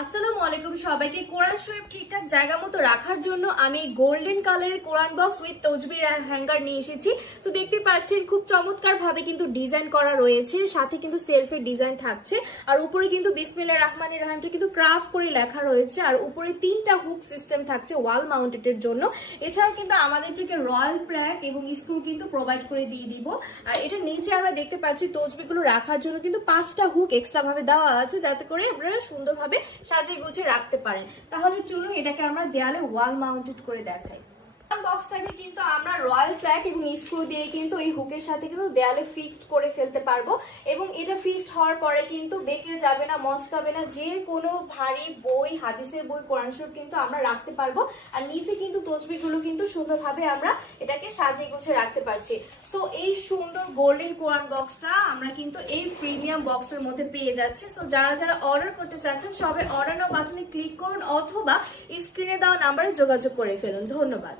আসসালামু আলাইকুম সবাইকে। কোরআন শরীফ ঠিকঠাক জায়গা মতো রাখার জন্য আমি গোল্ডেন কালারের কোরআন বক্স উইথ তসবির হ্যাঙ্গার নিয়ে এসেছি। তো দেখতে পাচ্ছেন খুব চমৎকার ভাবে কিন্তু ডিজাইন করা রয়েছে, সাথে কিন্তু সেলফের ডিজাইন থাকছে, আর উপরে কিন্তু বিসমিল্লাহির রহমানির রহিমটা কিন্তু ক্রাফট করে লেখা রয়েছে, আর উপরে 3টা হুক সিস্টেম থাকছে ওয়াল মাউন্টেডের জন্য। এছাড়াও কিন্তু আমাদের থেকে রয়্যাল প্র্যাক এবং স্ক্রু কিন্তু প্রোভাইড করে দিয়ে দিব। আর এটা নিচে আমরা দেখতে পাচ্ছি তসবিগুলো রাখার জন্য কিন্তু 5টা হুক এক্সট্রা ভাবে দেওয়া আছে, যাতে করে আপনারা সুন্দরভাবে সাজিয়ে গুছিয়ে রাখতে পারেন। তাহলে চলুন এটাকে আমরা দেয়ালে ওয়াল মাউন্টেড করে দেখাই। বক্সটাকে কিন্তু আমরা রয়্যাল প্র্যাক এবং স্ক্রু দিয়ে কিন্তু এই হুকের সাথে কিন্তু দেয়ালে ফিক্সড করে ফেলতে পারবো, এবং এটা ফিক্সড হওয়ার পরে কিন্তু বেঁকে যাবে না, মচকাবে না। যে কোনো ভারী বই, হাদিসের বই, কোরআন শরীফ কিন্তু আমরা রাখতে পারবো। আর নিচে কিন্তু তসবিহগুলো কিন্তু সুন্দরভাবে আমরা এটাকে সাজিয়ে গুছিয়ে রাখতে পারছি। সো এই সুন্দর গোল্ডেন কোরআন বক্সটা আমরা কিন্তু এই প্রিমিয়াম বক্সের মধ্যে পেয়ে যাচ্ছি। সো যারা যারা অর্ডার করতে চাচ্ছেন সবাই অর্ডার নাও বাটনে ক্লিক করুন, অথবা স্ক্রিনে দেওয়া নাম্বারে যোগাযোগ করে ফেলুন। ধন্যবাদ।